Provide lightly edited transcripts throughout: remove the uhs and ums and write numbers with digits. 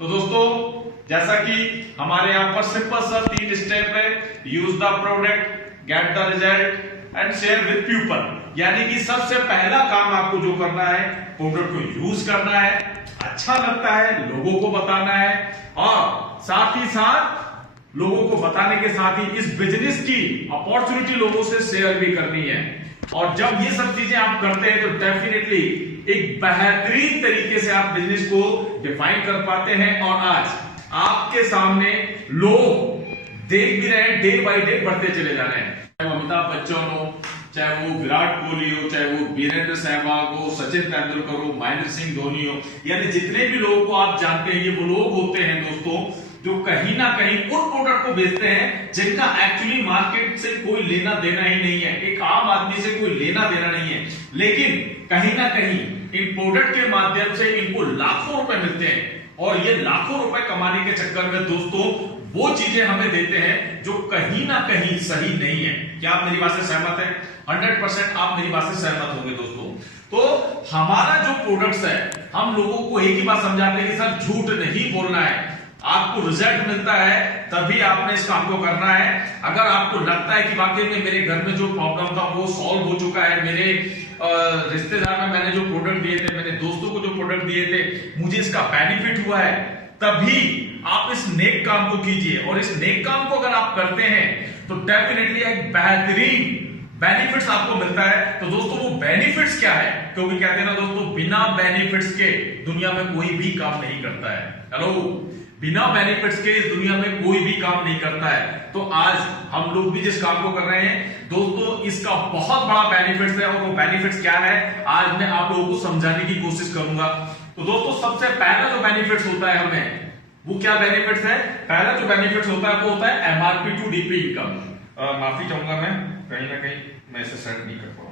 तो दोस्तों जैसा कि हमारे यहाँ पर सिंपल सा 3 स्टेप है, use the product, get the result and share with people. यानी कि सबसे पहला काम आपको जो करना है, प्रोडक्ट को यूज करना है, अच्छा लगता है लोगों को बताना है, और साथ ही साथ लोगों को बताने के साथ ही इस बिजनेस की अपॉर्चुनिटी लोगों से शेयर भी करनी है। और जब ये सब चीजें आप करते हैं तो डेफिनेटली एक बेहतरीन तरीके से आप बिजनेस को डिफाइन कर पाते हैं। और आज आपके सामने लोग देख भी रहे हैं, डे बाय डे बढ़ते चले जा रहे हैं। चाहे वो अमिताभ बच्चन हो, चाहे वो विराट कोहली हो, चाहे वो वीरेंद्र सहवाग हो, सचिन तेंदुलकर हो, महेंद्र सिंह धोनी हो, यानी जितने भी लोगों को आप जानते हैं, ये वो लोग होते हैं दोस्तों जो कहीं ना कहीं उन प्रोडक्ट को बेचते हैं जिनका एक्चुअली मार्केट से कोई लेना देना ही नहीं है, एक आम आदमी से कोई लेना देना नहीं है, लेकिन कहीं ना कहीं इन प्रोडक्ट के माध्यम से इनको लाखों रुपए मिलते हैं। और ये लाखों रुपए कमाने के चक्कर में दोस्तों वो चीजें हमें देते हैं जो कहीं ना कहीं सही नहीं है। क्या आप मेरी बात से सहमत हैं? 100% आप मेरी बात से सहमत होंगे दोस्तों। तो हमारा जो प्रोडक्ट्स है, हम लोगों को एक ही बात समझाते हैं कि सर झूठ नहीं बोलना है, आपको रिजल्ट मिलता है तभी आपने इस काम को करना है। अगर आपको लगता है कि वाकई में मेरे घर में जो प्रॉब्लम था वो सॉल्व हो चुका है, मेरे रिश्तेदार में मैंने जो प्रोडक्ट दिए थे, मैंने दोस्तों को जो प्रोडक्ट दिए थे, मुझे इसका बेनिफिट हुआ है, तभी आप इस नेक काम को कीजिए। और इस नेक काम को अगर आप करते हैं तो डेफिनेटली एक बेहतरीन बेनिफिट्स आपको मिलता है। तो दोस्तों वो बेनिफिट्स क्या है? क्योंकि कहते हैं ना दोस्तों, बिना बेनिफिट्स के दुनिया में कोई भी काम नहीं करता है। हेलो, बिना बेनिफिट्स के इस दुनिया में कोई भी काम नहीं करता है। तो आज हम लोग भी जिस काम को कर रहे हैं दोस्तों, इसका बहुत बड़ा बेनिफिट्स है। और वो बेनिफिट्स क्या है आज मैं आप लोगों को समझाने की कोशिश करूंगा। तो दोस्तों सबसे पहला जो बेनिफिट्स होता है हमें, वो क्या बेनिफिट्स है? पहला जो बेनिफिट्स होता है वो होता है एमआरपी टू डीपी इनकम। माफी चाहूंगा मैं, कहीं ना कहीं मैं इसे सेट नहीं कर पाऊंगा।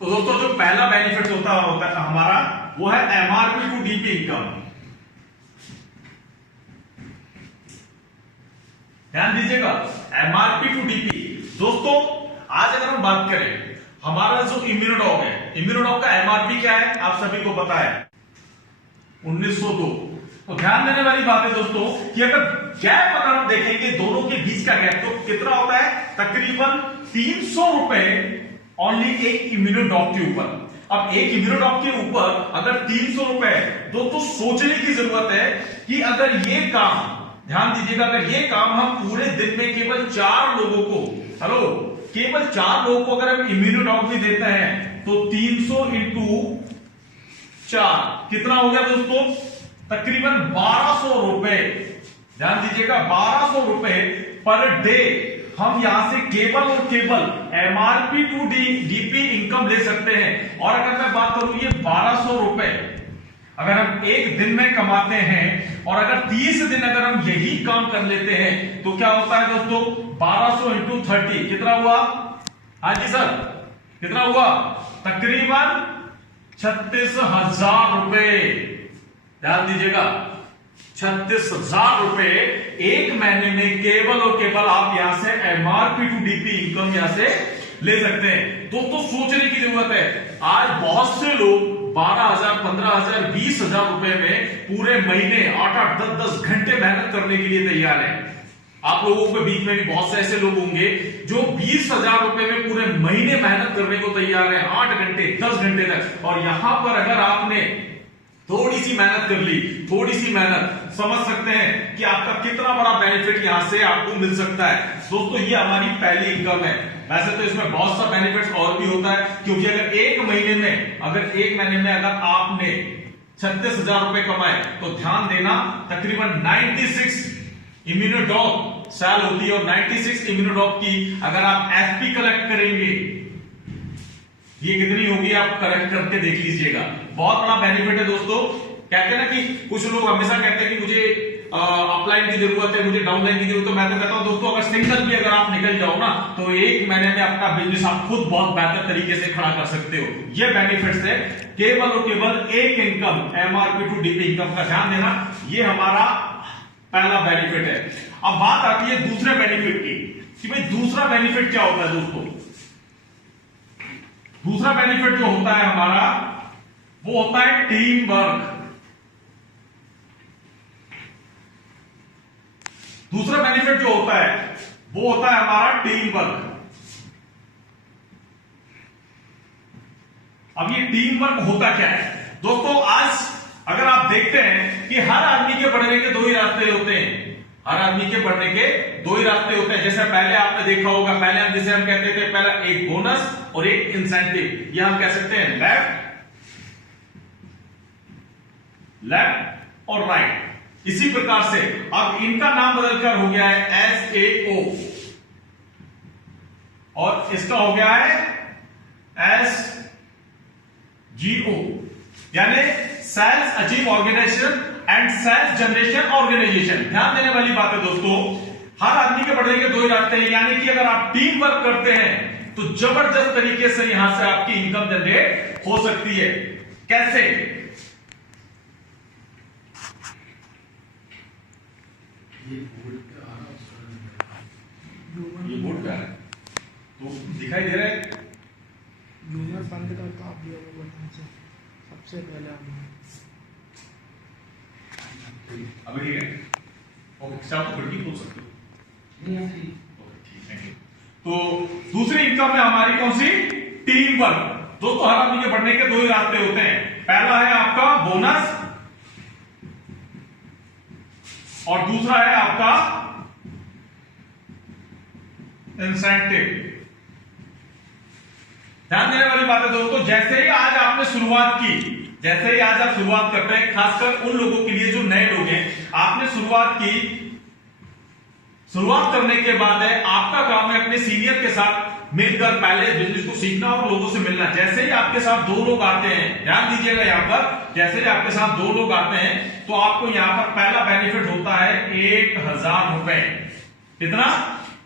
तो दोस्तों जो पहला बेनिफिट होता है हमारा, वो है एमआरपी टू डीपी इनकम। ध्यान दीजिएगा, एमआरपी टू डीपी। दोस्तों आज अगर हम बात करें, हमारा जो इम्यूनोडॉग है, इम्यूनोडॉग का एमआरपी क्या है आप सभी को पता है, 1902। तो ध्यान देने वाली बात है दोस्तों कि अगर गैप अगर हम देखेंगे दोनों के बीच का गैप, तो कितना होता है? तकरीबन 300 रुपए ओनली एक इम्यूनोडॉग के ऊपर। अब एक इम्यूनोडॉग के ऊपर अगर 300 रुपए, दोस्तों सोचने की जरूरत है कि अगर ये काम, ध्यान दीजिएगा, अगर ये काम हम पूरे दिन में केवल 4 लोगों को, हेलो, केवल 4 लोगों को अगर हम इम्यूनोडॉग भी देते हैं तो 300 इंटू 4 कितना हो गया दोस्तों? तकरीबन 1200 रुपए। ध्यान दीजिएगा, 1200 रुपए पर डे हम यहां से केवल और केवल एमआरपी टू डीपी इनकम ले सकते हैं। और अगर मैं बात करूं, ये 1200 रुपए अगर हम एक दिन में कमाते हैं और अगर 30 दिन अगर हम यही काम कर लेते हैं तो क्या होता है दोस्तों? 1200 इंटू 30 कितना हुआ? हाँ जी सर, कितना हुआ? तकरीबन 36,000 रुपए। ध्यान दीजिएगा, 36,000 रुपए एक महीने में केवल और केवल आप यहां से एमआरपी टू डीपी इनकम यहां से ले सकते हैं। दोस्तों सोचने की जरूरत है, आज बहुत से लोग 12,000, 15,000, 20,000 रुपए में पूरे महीने 8-8, 10-10 घंटे मेहनत करने के लिए तैयार है। आप लोगों के बीच में भी बहुत से ऐसे लोग होंगे जो 20,000 रुपए में पूरे महीने मेहनत करने को तैयार है, 8 घंटे 10 घंटे तक। और यहां पर अगर आपने थोड़ी सी मेहनत कर ली, थोड़ी सी मेहनत, समझ सकते हैं कि आपका कितना बड़ा बेनिफिट यहां से आपको मिल सकता है। दोस्तों ये हमारी पहली इनकम है। वैसे तो इसमें बहुत सा बेनिफिट्स और भी होता है, क्योंकि अगर एक महीने में अगर आपने 36,000 रुपए कमाए तो ध्यान देना तकरीबन 96 इम्यूनोडॉग सेल होती है। और 96 इम्यूनोडॉग की अगर आप एफपी कलेक्ट करेंगे, ये कितनी होगी आप कलेक्ट करके देख लीजिएगा। बहुत बड़ा बेनिफिट है दोस्तों। कहते हैं ना कि कुछ लोग हमेशा कहते हैं कि मुझे अपलाइन की जरूरत है, मुझे डाउनलाइन की जरूरत है। मैं तो कहता हूं दोस्तों, अगर सिंगल भी अगर आप निकल जाओ ना तो एक महीने में अपना बिजनेस आप खुद बहुत बेहतर तरीके से खड़ा कर सकते हो। ये बेनिफिट्स है केवल और केवल एक income, MRP to DP income का। ध्यान देना, ये हमारा पहला बेनिफिट है। अब बात आती है दूसरे बेनिफिट की कि भाई दूसरा बेनिफिट क्या होता है दोस्तों। दूसरा बेनिफिट जो होता है हमारा वो होता है टीम वर्क। दूसरा बेनिफिट जो होता है वो होता है हमारा टीम वर्क। अब ये टीम वर्क होता क्या है दोस्तों, आज अगर आप देखते हैं कि हर आदमी के बढ़ने के दो ही रास्ते होते हैं, हर आदमी के बढ़ने के दो ही रास्ते होते हैं। जैसे पहले आपने देखा होगा, पहले हम जिसे हम कहते थे पहला एक बोनस और एक इंसेंटिव, या हम कह सकते हैं लेफ्ट और राइट। इसी प्रकार से अब इनका नाम बदलकर हो गया है SAO और इसका हो गया है SGO, यानी sales achieve organisation and sales generation organisation. ध्यान देने वाली बात है दोस्तों, हर आदमी के बढ़ने के दो ही रास्ते हैं, यानी कि अगर आप टीम वर्क करते हैं तो जबरदस्त तरीके से यहां से आपकी इनकम जनरेट हो सकती है। कैसे? ये बोर्ड क्या है तो दिखाई दे रहा है। बंद करता आप सबसे पहले अभी ठीक है, ओके, आप खिड़की खोल सकते हो। ठीक है, तो दूसरी इनकम है हमारी कौन सी? Team work. दोस्तों हर आदमी के बढ़ने के दो ही रास्ते होते हैं, पहला है आपका बोनस और दूसरा है आपका इंसेंटिव। ध्यान देने वाली बात है दोस्तों, जैसे ही आज आपने शुरुआत की, जैसे ही आज आप शुरुआत करते हैं, खासकर उन लोगों के लिए जो नए लोग हैं, आपने शुरुआत की, शुरुआत करने के बाद है आपका काम है अपने सीनियर के साथ मिलकर पहले बिजनेस को सीखना और लोगों से मिलना। जैसे ही आपके साथ दो लोग आते हैं, ध्यान दीजिएगा यहां पर, जैसे ही आपके साथ दो लोग आते हैं तो आपको यहां पर पहला बेनिफिट होता है 1000 रुपए। कितना?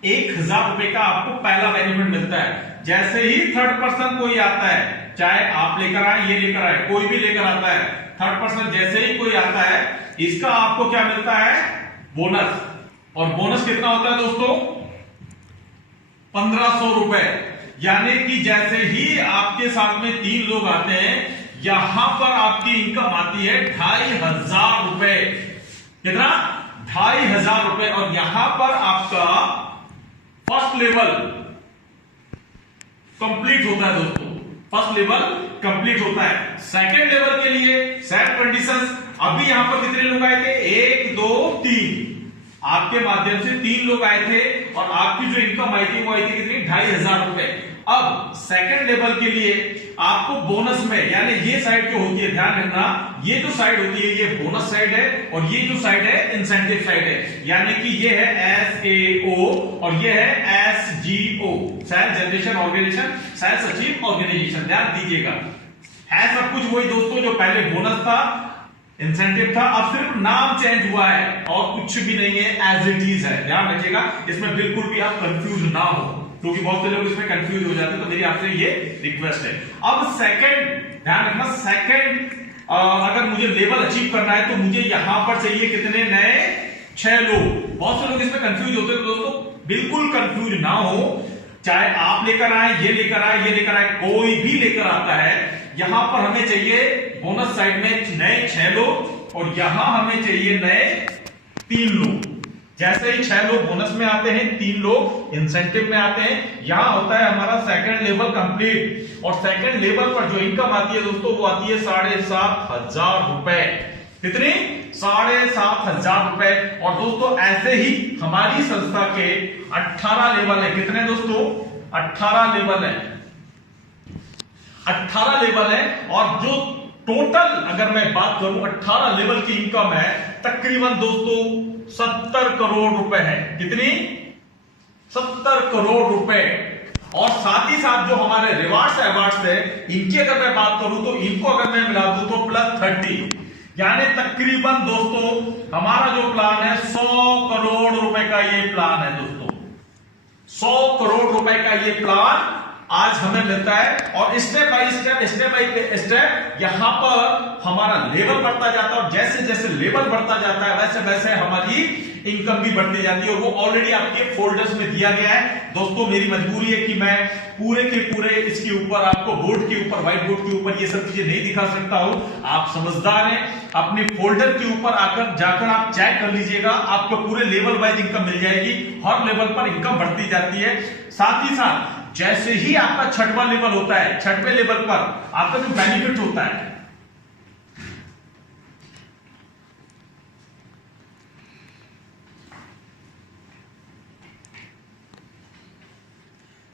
1000 रुपए का आपको पहला बेनिफिट मिलता है। जैसे ही थर्ड पर्सन कोई आता है, चाहे आप लेकर आए, ये लेकर आए, कोई भी लेकर आता है, थर्ड पर्सन जैसे ही कोई आता है, इसका आपको क्या मिलता है? बोनस। और बोनस कितना होता है दोस्तों? 1500 रुपए। यानी कि जैसे ही आपके साथ में 3 लोग आते हैं, यहां पर आपकी इनकम आती है 2500 रुपए। कितना? 2500 रुपए। और यहां पर आपका फर्स्ट लेवल कंप्लीट होता है दोस्तों, फर्स्ट लेवल कंप्लीट होता है। सेकंड लेवल के लिए सेट कंडीशंस, अभी यहां पर कितने लोग आए थे? 1 2 3, आपके माध्यम से 3 लोग आए थे और आपकी जो इनकम आई थी वो आई थी कितनी? 2500 रुपए। अब सेकंड लेवल के लिए आपको बोनस में, यानी ये साइड जो होती है, ध्यान रखना, ये जो साइड होती है ये बोनस साइड है और ये जो साइड है इंसेंटिव साइड है। यानी कि ये है SAO और ये है SGO, sales generation organisation, sales achieve organisation. ध्यान दीजिएगा, है सब कुछ वही दोस्तों जो पहले बोनस था, इंसेंटिव था, अब सिर्फ नाम चेंज हुआ है और कुछ भी नहीं है, एज इट इज है। ध्यान रखिएगा, इसमें बिल्कुल भी आप कंफ्यूज ना हो, क्योंकि बहुत से लोग इसमें कंफ्यूज हो जाते हैं। तो मेरी आपसे ये रिक्वेस्ट है। अब सेकंड, ध्यान रखना, सेकंड अगर मुझे लेवल अचीव करना है तो मुझे यहां पर चाहिए कितने? नए 6 लोग। बहुत से लोग इसमें कंफ्यूज होते हैं, तो दोस्तों बिल्कुल कंफ्यूज ना हो, चाहे आप लेकर आए, ये लेकर आए, ये लेकर आए, कोई भी लेकर आता है, यहां पर हमें चाहिए बोनस साइड में नए 6 लोग और यहां हमें चाहिए नए 3 लोग। जैसे ही 6 लोग बोनस में आते हैं, 3 लोग इंसेंटिव में आते हैं, यहां होता है हमारा सेकंड लेवल कंप्लीट। और सेकंड लेवल पर जो इनकम आती है दोस्तों वो आती है 7500 रुपए। कितनी? 7500 रुपए। और दोस्तों ऐसे ही हमारी संस्था के 18 लेवल है। कितने दोस्तों? 18 लेवल है, 18 लेवल है। और जो टोटल अगर मैं बात करूं 18 लेवल की इनकम है तकरीबन दोस्तों 70 करोड़ रुपए है। कितनी? 70 करोड़ रुपए। और साथ ही साथ जो हमारे रिवार्ड्स अवार्ड्स है, इनकी अगर मैं बात करूं तो इनको अगर मैं मिला दूं तो +30, यानी तकरीबन दोस्तों हमारा जो प्लान है 100 करोड़ रुपए का ये प्लान है दोस्तों। 100 करोड़ रुपए का ये प्लान आज हमें मिलता है। और स्टेप बाय स्टेप यहां पर हमारा लेवल बढ़ता जाता है और जैसे जैसे लेवल बढ़ता जाता है वैसे वैसे हमारी इनकम भी बढ़ती जाती है और वो ऑलरेडी आपके फोल्डर्स में दिया गया है। दोस्तों मेरी मजबूरी है कि मैं पूरे के पूरे इसके ऊपर आपको बोर्ड के ऊपर, व्हाइट बोर्ड के ऊपर ये सब चीजें नहीं दिखा सकता हूं। आप समझदार हैं, अपने फोल्डर के ऊपर आकर जाकर आप चेक कर लीजिएगा, आपको पूरे लेवल वाइज इनकम मिल जाएगी। हर लेवल पर इनकम बढ़ती जाती है। साथ ही साथ जैसे ही आपका छठवां लेवल होता है, छठवें लेवल पर आपका जो बेनिफिट होता है,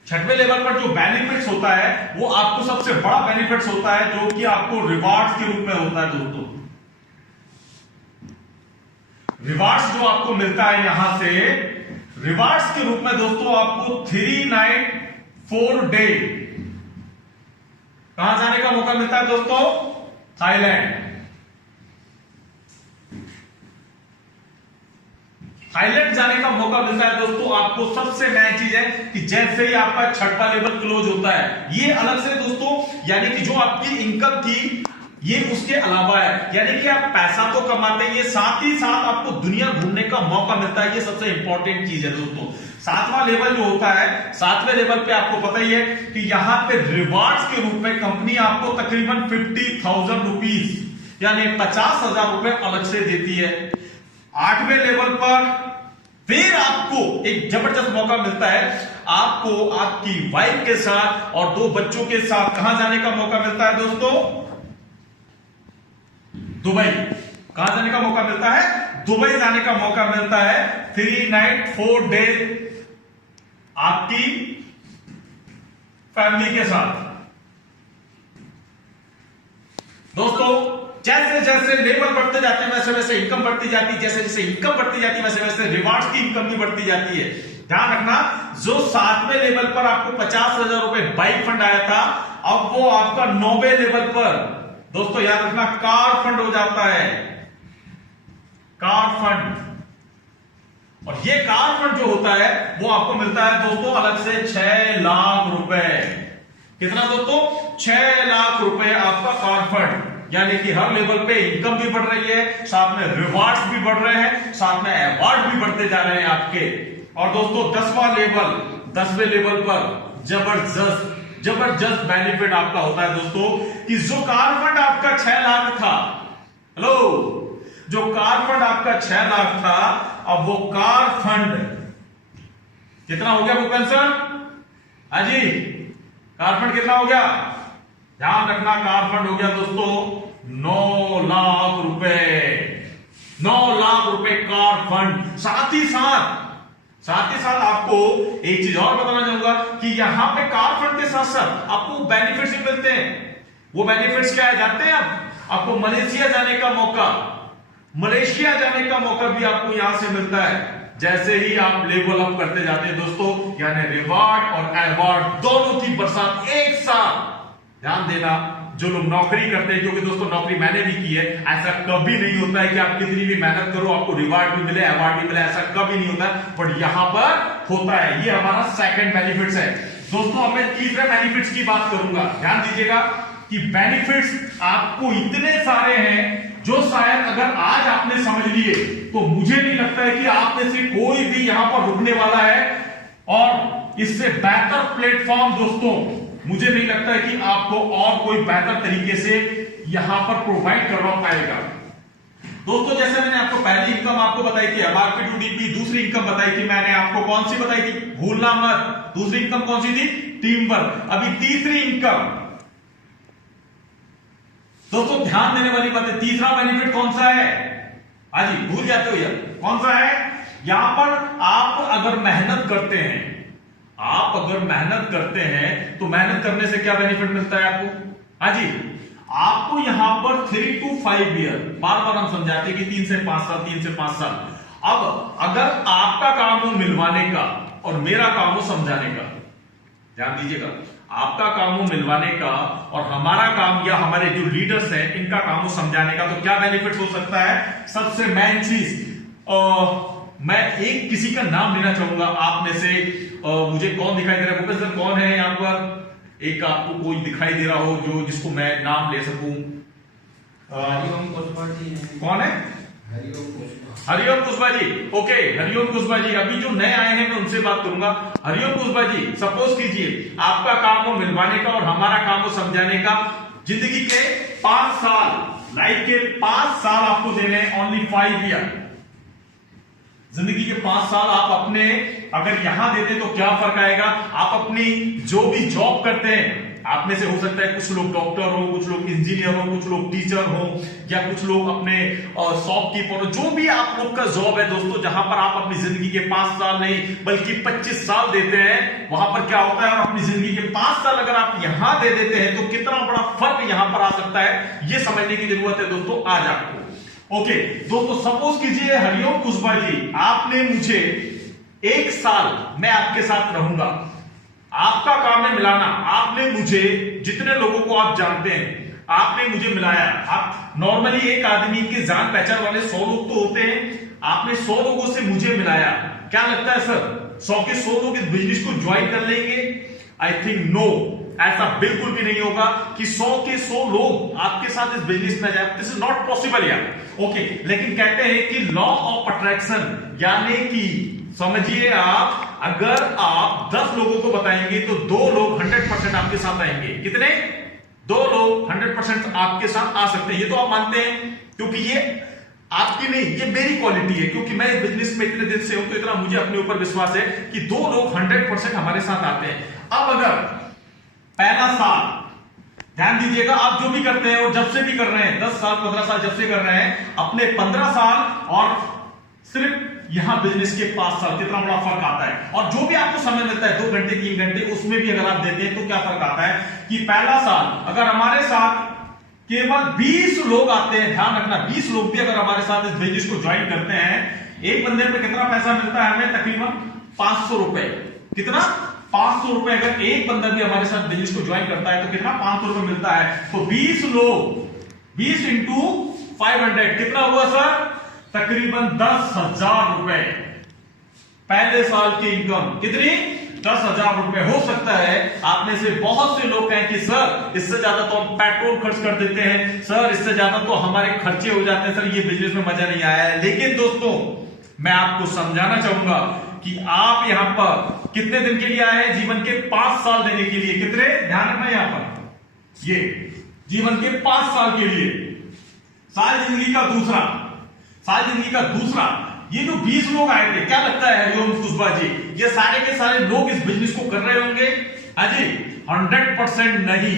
छठवें लेवल पर जो बेनिफिट्स होता है वो आपको सबसे बड़ा बेनिफिट्स होता है जो कि आपको रिवार्ड्स के रूप में होता है। दोस्तों रिवार्ड्स जो आपको मिलता है यहां से, रिवार्ड्स के रूप में दोस्तों आपको 3 नाइट 4 डे कहां जाने का मौका मिलता है दोस्तों? थाईलैंड। थाईलैंड जाने का मौका मिलता है दोस्तों। आपको सबसे नई चीज है कि जैसे ही आपका छठवां लेवल क्लोज होता है, ये अलग से दोस्तों, यानी कि जो आपकी इनकम थी ये उसके अलावा है, यानी कि आप पैसा तो कमाते हैं, ये साथ ही साथ आपको दुनिया घूमने का मौका मिलता है। ये सबसे इंपॉर्टेंट चीज है दोस्तों। सातवां लेवल जो होता है, सातवें लेवल पे आपको पता ही है कि यहां पे रिवार्ड्स के रूप में कंपनी आपको तकरीबन 50,000 रुपीज यानी 50,000 रुपए अलग से देती है। आठवें लेवल पर फिर आपको एक जबरदस्त मौका मिलता है, आपको आपकी वाइफ के साथ और 2 बच्चों के साथ कहां जाने का मौका मिलता है दोस्तों? दुबई। कहां जाने का मौका मिलता है? दुबई जाने का मौका मिलता है। 3 नाइट 4 डे आपकी फैमिली के साथ। दोस्तों जैसे जैसे लेवल बढ़ते जाते हैं वैसे वैसे इनकम बढ़ती जाती है, जैसे जैसे इनकम बढ़ती जाती है वैसे वैसे रिवार्ड्स की इनकम भी बढ़ती जाती है। ध्यान रखना, जो 7वें लेवल पर आपको 50,000 रुपए बाइक फंड आया था, अब वो आपका 9वें लेवल पर दोस्तों याद रखना कार फंड हो जाता है। Car fund. और ये कार फंड जो होता है वो आपको मिलता है दोस्तों अलग से 6 लाख रुपए। कितना दोस्तों? 6 लाख रुपए आपका कार फंड। यानी कि हर लेवल पे इनकम भी बढ़ रही है, साथ में रिवार्ड्स भी बढ़ रहे हैं, साथ में अवार्ड भी बढ़ते जा रहे हैं आपके। और दोस्तों 10वें लेवल पर जबरदस्त बेनिफिट आपका होता है दोस्तों कि जो कार फंड आपका 6 लाख था, हेलो, जो कार फंड आपका 6 लाख था, अब वो कार फंड कितना हो गया भूपेंद्र सर? हाँ जी, कार फंड कितना हो गया? ध्यान रखना, कार फंड हो गया दोस्तों 9 लाख रुपए। 9 लाख रुपए कार फंड। साथ ही साथ आपको एक चीज और बताना चाहूंगा कि यहां पे कार फंड के साथ साथ आपको बेनिफिट्स भी मिलते हैं। वो बेनिफिट्स क्या है जानते हैं आप? आपको मलेशिया जाने का मौका भी आपको यहां से मिलता है। जैसे ही आप लेवल अप करते जाते हैं दोस्तों, यानी रिवार्ड और अवार्ड दोनों की बरसात एक साथ। ध्यान देना, जो लोग नौकरी करते हैं, क्योंकि दोस्तों नौकरी मैंने भी की है, ऐसा कभी नहीं होता है कि आप कितनी भी मेहनत करो आपको रिवार्ड भी मिले, अवार्ड भी मिले, ऐसा कभी नहीं होता, बट यहां पर होता है। ये हमारा सेकंड बेनिफिट्स है दोस्तों। अब मैं तीसरे बेनिफिट्स की बात करूंगा। ध्यान दीजिएगा कि बेनिफिट्स आपको इतने सारे हैं जो शायद अगर आज आपने समझ लिए तो मुझे नहीं लगता है कि आप में से कोई भी यहां पर रुकने वाला है। और इससे बेहतर प्लेटफॉर्म दोस्तों मुझे नहीं लगता है कि आपको और कोई बेहतर तरीके से यहां पर प्रोवाइड करवा पाएगा। दोस्तों जैसे मैंने आपको पहली इनकम आपको बताई थी MRP2DP, दूसरी इनकम बताई थी मैंने आपको, कौन सी बताई थी? भूलना मत। दूसरी इनकम कौन सी थी? Team work. अभी तीसरी इनकम दोस्तों ध्यान देने वाली बात है। तीसरा बेनिफिट कौन सा है? हाँ जी, भूल जाते हो यार, कौन सा है? यहां पर आप अगर मेहनत करते हैं, तो मेहनत करने से क्या बेनिफिट मिलता है आपको? हाँ जी, आपको यहां पर 3 to 5 ईयर, बार बार हम समझाते हैं कि 3 से 5 साल, 3 से 5 साल। अब अगर आपका काम हो मिलवाने का और मेरा काम हो समझाने का, ध्यान दीजिएगा, आपका काम हो मिलवाने का और हमारा काम या हमारे जो लीडर्स हैं इनका काम हो समझाने का, तो क्या बेनिफिट हो सकता है? सबसे मेन चीज, मैं एक किसी का नाम लेना चाहूंगा आप में से। मुझे कौन दिखाई दे रहा है? भूपेंद्र सर कौन है यहां पर? एक आपको कोई दिखाई दे रहा हो जो जिसको मैं नाम ले सकूं? कौन है? हरिओम कुशवा जी, ओके हरिओम कुशवा जी, अभी जो नए आए हैं मैं उनसे बात करूंगा। हरिओम कुशवा जी, सपोज कीजिए आपका काम हो मिलवाने का और हमारा काम हो समझाने का। जिंदगी के 5 साल, लाइफ के 5 साल आपको देने हैं, ओनली 5 ईयर। जिंदगी के 5 साल आप अपने अगर यहां देते तो क्या फर्क आएगा? आप अपनी जो भी जॉब करते हैं, आप में से हो सकता है कुछ लोग डॉक्टर हो, कुछ लोग इंजीनियर हो, कुछ लोग टीचर हो, या कुछ लोग अपने शॉपकीपर हो, जो भी आप लोग का जॉब है दोस्तों, जहां पर आप अपनी जिंदगी के 5 साल नहीं बल्कि 25 साल देते हैं, वहां पर क्या होता है? और अपनी जिंदगी के 5 साल अगर आप यहां दे देते हैं तो कितना बड़ा फर्क यहां पर आ सकता है, ये समझने की जरूरत है दोस्तों आज आपको। ओके दोस्तों, सपोज कीजिए हरिओम कुशवा जी, आपने मुझे 1 साल मैं आपके साथ रहूंगा, आपका काम है मिलाना। आपने मुझे, जितने लोगों को आप जानते हैं, आपने मुझे मिलाया। आप नॉर्मली एक आदमी के जान पहचान वाले 100 लोग तो होते हैं, आपने 100 लोगों से मुझे मिलाया। क्या लगता है सर 100 के 100 लोग इस बिजनेस को ज्वाइन कर लेंगे? आई थिंक नो, ऐसा बिल्कुल भी नहीं होगा कि 100 के 100 लोग आपके साथ इस बिजनेस में जाए। दिस इज नॉट पॉसिबल यार। ओके, लेकिन कहते हैं कि लॉ ऑफ अट्रैक्शन, यानी कि समझिए आप, अगर आप 10 लोगों को बताएंगे तो 2 लोग 100% आपके साथ आएंगे। कितने? 2 लोग 100% आपके साथ आ सकते हैं। ये तो आप मानते हैं, क्योंकि ये आपकी नहीं, ये मेरी क्वालिटी है, क्योंकि मैं इस बिजनेस में इतने दिन से हूं, तो इतना मुझे अपने ऊपर विश्वास है कि 2 लोग 100% हमारे साथ आते हैं। अब अगर पहला साल, ध्यान दीजिएगा, आप जो भी करते हैं और जब से भी कर रहे हैं, 10 साल 15 साल जब से कर रहे हैं, अपने 15 साल और सिर्फ यहां बिजनेस के 5 साल, कितना बड़ा फर्क आता है। और जो भी आपको समय मिलता है 2 घंटे 3 घंटे, उसमें भी अगर आप देते हैं तो क्या फर्क आता है कि पहला साल अगर हमारे साथ केवल 20 लोग आते हैं, ध्यान रखना 20 लोग भी अगर हमारे साथ इस बिजनेस को ज्वाइन करते हैं, एक बंदे पे कितना पैसा मिलता है हमें? तकरीबन 500 रुपए। कितना? 500 रुपए। अगर एक बंदा भी हमारे साथ बिजनेस को ज्वाइन करता है तो कितना? 500 रुपए मिलता है। तो 20 लोग, 20 इंटू 500 कितना हुआ सर? तकरीबन 10,000 रुपए। पहले साल की इनकम कितनी? 10,000 रुपए। हो सकता है आप में से बहुत से लोग कहें कि सर इससे ज्यादा तो हम पेट्रोल खर्च कर देते हैं, सर इससे ज्यादा तो हमारे खर्चे हो जाते हैं, सर ये बिजनेस में मजा नहीं आया है। लेकिन दोस्तों मैं आपको समझाना चाहूंगा कि आप यहां पर कितने दिन के लिए आए हैं? जीवन के 5 साल देने के लिए। कितने? ध्यान रखना यहां पर, ये जीवन के 5 साल के लिए। साल जिंदगी का दूसरा, साल जिंदगी का दूसरा। ये जो 20 लोग आए थे, क्या लगता है हरिओम कुशवा जी, ये सारे के सारे लोग इस बिजनेस को कर रहे होंगे? हाँ जी, 100% नहीं।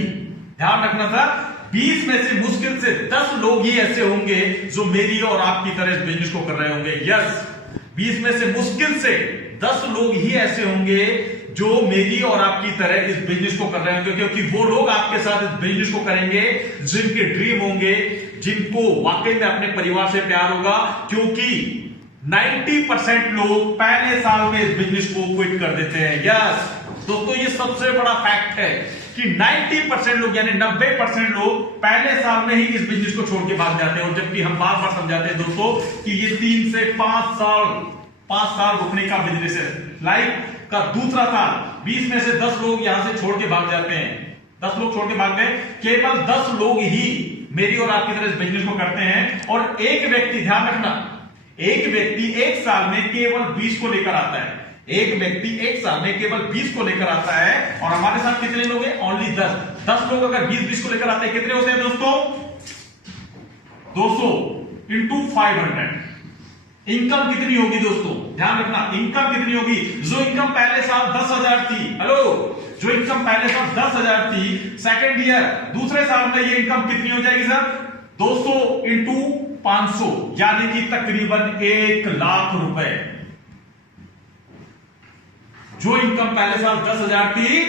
ध्यान रखना था, 20 में से मुश्किल से 10 लोग ही ऐसे होंगे जो मेरी और आपकी तरह इस बिजनेस को कर रहे होंगे। यस, 20 में से मुश्किल से 10 लोग ही ऐसे होंगे जो मेरी और आपकी तरह इस बिजनेस को कर रहे होंगे, क्योंकि वो लोग आपके साथ इस बिजनेस को करेंगे जिनके ड्रीम होंगे, जिनको वाकई में अपने परिवार से प्यार होगा। क्योंकि 90% लोग पहले साल में इस बिजनेस को क्विट कर देते हैं। यस दोस्तों, ये सबसे बड़ा फैक्ट है कि 90% लोग यानी 90% लोग पहले साल में ही इस बिजनेस को छोड़ के भाग जाते हैं। और जबकि हम बार बार समझाते हैं दोस्तों कि ये 3 से 5 साल रुकने का बिजनेस है। लाइफ का दूसरा साल, 20 में से 10 लोग यहां से छोड़ के भाग जाते हैं, 10 लोग छोड़ के भाग गए। केवल 10 लोग ही मेरी और आपकी तरह इस बिजनेस को करते हैं। और एक व्यक्ति, ध्यान रखना, एक व्यक्ति 1 साल में केवल 20 को लेकर आता है। एक व्यक्ति 1 साल में केवल 20 को लेकर आता है। और हमारे साथ कितने लोग हैं? ओनली 10। 10 लोग अगर 20 को लेकर आते हैं, कितने होते हैं दोस्तों? 200 इंटू 500। इनकम कितनी होगी दोस्तों? ध्यान रखना, इनकम कितनी होगी? जो इनकम पहले साल 10,000 थी, हेलो, जो इनकम पहले साल 10,000 थी, सेकेंड ईयर दूसरे साल में ये इनकम कितनी हो जाएगी सर? 200 इंटू 500, यानी कि तकरीबन 1 लाख रुपए। जो इनकम पहले साल 10,000 थी,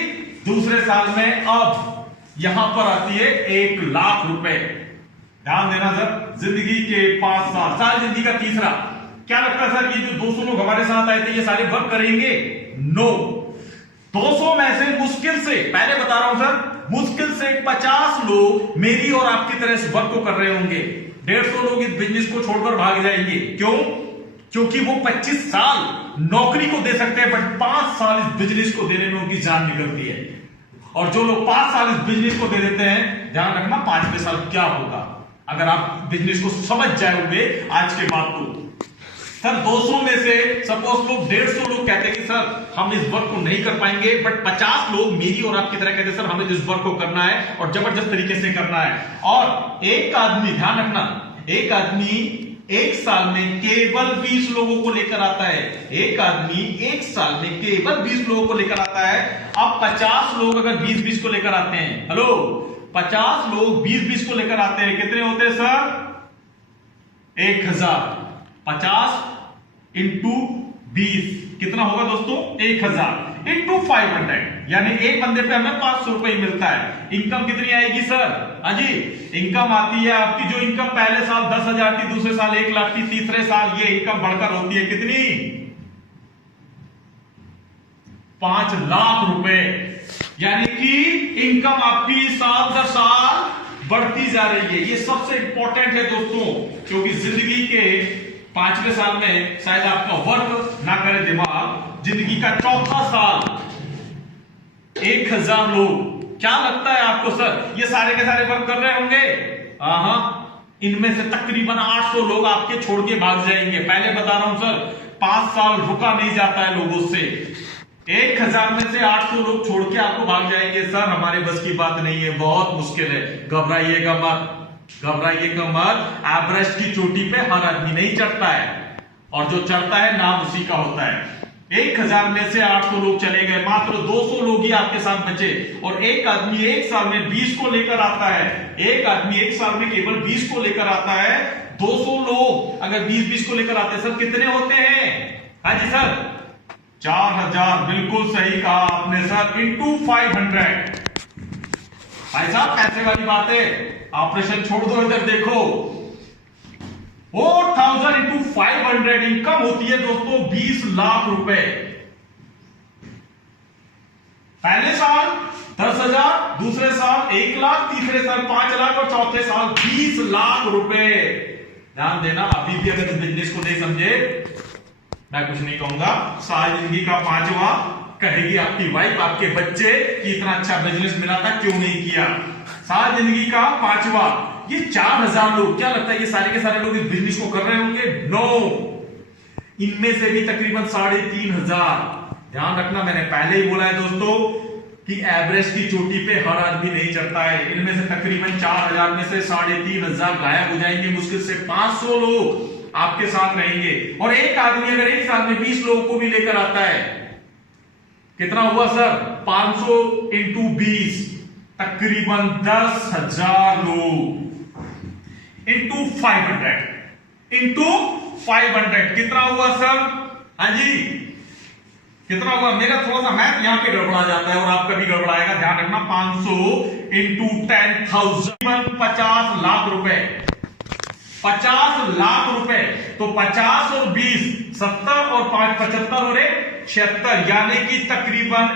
दूसरे साल में अब यहां पर आती है 1 लाख रुपए। ध्यान देना सर, जिंदगी के 5 साल, साल जिंदगी का तीसरा। क्या लगता है सर कि जो 200 लोग हमारे साथ आए थे ये सारे वर्क करेंगे? नो, 200 में से मुश्किल से, पहले बता रहा हूं सर, मुश्किल से 50 लोग मेरी और आपकी तरह इस वर्क को कर रहे होंगे। 150 लोग इस बिजनेस को छोड़कर भाग जाएंगे। क्यों? क्योंकि वो 25 साल नौकरी को दे सकते हैं, बट 5 साल इस बिजनेस को देने में उनकी जान निकलती है। और जो लोग 5 साल इस बिजनेस को दे देते हैं, ध्यान रखना 5वें साल क्या होगा। अगर आप बिजनेस को समझ जाओगे आज के बाद तो। सर 200 में से सपोज लोग 150 लोग कहते हैं कि सर हम इस वर्क को नहीं कर पाएंगे, बट 50 लोग मेरी और आपकी तरह कहते हैं सर हमें इस वर्क को करना है और जबरदस्त तरीके से करना है। और एक आदमी, ध्यान रखना, एक आदमी एक साल में केवल 20 लोगों को लेकर आता है। एक आदमी एक साल में केवल 20 लोगों को लेकर आता है। अब 50 लोग अगर 20-20 को लेकर आते हैं, हेलो, 50 लोग 20-20 को लेकर आते हैं, कितने होते हैं सर? 1000। 50 इंटू 20 कितना होगा दोस्तों? 1000 इंटू 500, यानी एक बंदे पे हमें 500 रुपए मिलता है। इनकम कितनी आएगी सर? हाँ जी, इनकम आती है आपकी, जो इनकम पहले साल 10,000 थी, दूसरे साल 1 लाख थी, तीसरे साल ये इनकम बढ़कर होती है कितनी? 5 लाख रुपए। यानी कि इनकम आपकी साल दर साल बढ़ती जा रही है। ये सबसे इंपॉर्टेंट है दोस्तों, क्योंकि जिंदगी के 5वें साल में शायद आपका वर्क ना करे दिमाग, जिंदगी का चौथा साल 1000 लोग, क्या लगता है आपको सर ये सारे के सारे वर्क कर रहे होंगे? हाँ, इनमें से तकरीबन 800 लोग आपके छोड़ के भाग जाएंगे। पहले बता रहा हूं सर, 5 साल रुका नहीं जाता है लोगों से। 1000 में से 800 लोग छोड़ के आपको भाग जाएंगे। सर हमारे बस की बात नहीं है, बहुत मुश्किल है। घबराइएगा मत, घबराइएगा मत। एवरेस्ट की चोटी पे हर आदमी नहीं चढ़ता है, और जो चढ़ता है नाम उसी का होता है। 1000 में से 800 लोग चले गए, मात्र 200 लोग ही आपके साथ बचे। और एक आदमी एक साल में 20 को लेकर आता है। एक आदमी एक साल में केवल 20 को लेकर आता है। 200 लोग अगर 20-20 को लेकर आते हैं, सर कितने होते हैं? हाँ जी सर, 4000। बिल्कुल सही कहा आपने सर, इंटू 500। भाई साहब पैसे वाली बात है, ऑपरेशन छोड़ दो, इधर देखो। 4000 इंटू 500 इनकम होती है दोस्तों 20 लाख रुपए। पहले साल 10,000, दूसरे साल 1 लाख, तीसरे साल 5 लाख और चौथे साल 20 लाख रुपए। ध्यान देना, अभी भी अगर इस बिजनेस को नहीं समझे, मैं कुछ नहीं कहूंगा। साल जिंदगी का 5वां कहेगी आपकी वाइफ, आपके बच्चे कि इतना अच्छा बिजनेस मिला था, क्यों नहीं किया। साल जिंदगी का 5वां। ये 4000 लोग, क्या लगता है ये सारे के सारे लोग इस बिजनेस को कर रहे होंगे? नो, इनमें से भी तकरीबन 3500। ध्यान रखना, मैंने पहले ही बोला है दोस्तों कि एवरेस्ट की चोटी पे हर आदमी नहीं चढ़ता है। इनमें से तकरीबन 4000 में से 3500 गायब हो जाएंगे। मुश्किल से 500 लोग आपके साथ रहेंगे। और एक आदमी अगर एक साल में 20 लोगों को भी लेकर आता है, कितना हुआ सर? 500 इंटू 20 तकरीबन 10,000 लोग इंटू 500 कितना हुआ सर? हाँ जी, कितना हुआ? मेरा थोड़ा सा मैथ यहां पे गड़बड़ा जाता है और आपका भी गड़बड़ाएगा, ध्यान रखना। 500 इंटू 10,000 50 लाख रुपए। 50 लाख रुपए। तो 50 और 20 70 और 5 75 और 1 76, यानी कि तकरीबन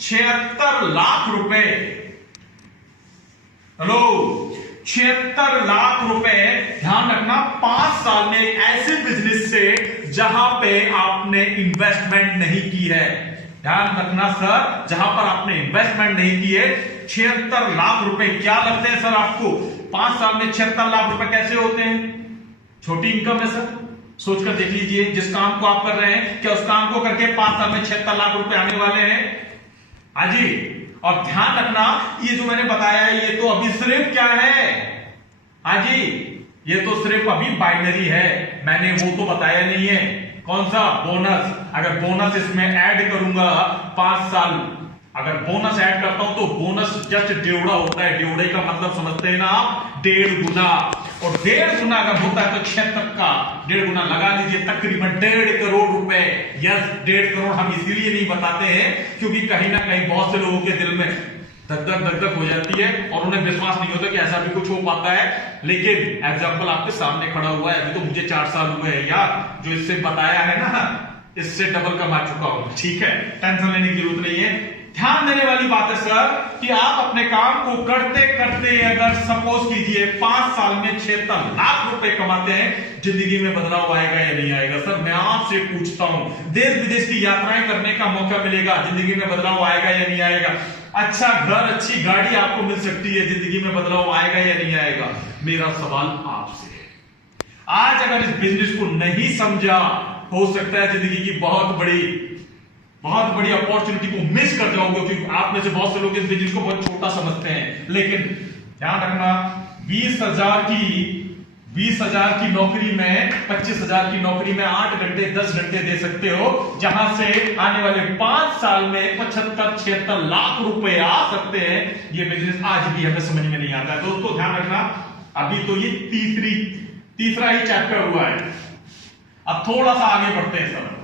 76 लाख रुपए। हेलो, 76 लाख रुपए। ध्यान रखना, 5 साल में एक ऐसे बिजनेस से जहां पे आपने इन्वेस्टमेंट नहीं की है। ध्यान रखना सर, जहां पर आपने इन्वेस्टमेंट नहीं की है, 76 लाख रुपए। क्या लगते हैं सर आपको 5 साल में 76 लाख रुपए कैसे होते हैं? छोटी इनकम है सर, सोचकर देख लीजिए। जिस काम को आप कर रहे हैं, क्या उस काम को करके 5 साल में 76 लाख रुपए आने वाले हैं? हाँ जी। और ध्यान रखना, ये जो मैंने बताया है, ये तो अभी सिर्फ क्या है? हाँ जी, ये तो सिर्फ अभी बाइनरी है, मैंने वो तो बताया नहीं है। कौन सा? बोनस। अगर बोनस इसमें ऐड करूंगा 5 साल, अगर बोनस ऐड करता हूं तो बोनस जस्ट डेढ़ा होता है। डेढ़े का मतलब समझते हैं ना आप? 1.5 गुना। और 1.5 गुना अगर होता है तो 76 का 1.5 गुना लगा लीजिए, तकरीबन 1.5 करोड़ रुपए। यस, 1.5 करोड़ हम इसीलिए नहीं बताते हैं क्योंकि कहीं ना कहीं बहुत से लोगों के दिल में धक धक हो जाती है और उन्हें विश्वास नहीं होता कि ऐसा भी कुछ हो पाता है। लेकिन एग्जाम्पल आपके सामने खड़ा हुआ है, अभी तो मुझे 4 साल हुए हैं यार, जो इससे बताया है ना, इससे डबल कमा चुका हूं। ठीक है, टेंशन लेने की जरूरत नहीं है। ध्यान देने वाली बात है सर कि आप अपने काम को करते करते अगर सपोज कीजिए 5 साल में 76 लाख रुपए कमाते हैं, जिंदगी में बदलाव आएगा या नहीं आएगा? सर मैं आपसे पूछता हूं, देश विदेश की यात्राएं करने का मौका मिलेगा, जिंदगी में बदलाव आएगा या नहीं आएगा? अच्छा घर, अच्छी गाड़ी आपको मिल सकती है, जिंदगी में बदलाव आएगा या नहीं आएगा? मेरा सवाल आपसे है। आज अगर इस बिजनेस को नहीं समझा, हो सकता है जिंदगी की बहुत बड़ी अपॉर्चुनिटी को मिस कर जाओगे, क्योंकि आप में से बहुत से लोग इस बिजनेस को बहुत छोटा समझते हैं। लेकिन ध्यान रखना, 20,000 की नौकरी में, 25,000 की नौकरी में 8 घंटे 10 घंटे दे सकते हो, जहां से आने वाले 5 साल में 75-76 लाख रुपए आ सकते हैं। ये बिजनेस आज भी हमें समझ में नहीं आता है। दोस्तों ध्यान रखना, अभी तो ये तीसरा ही चैप्टर हुआ है। अब थोड़ा सा आगे बढ़ते हैं सब।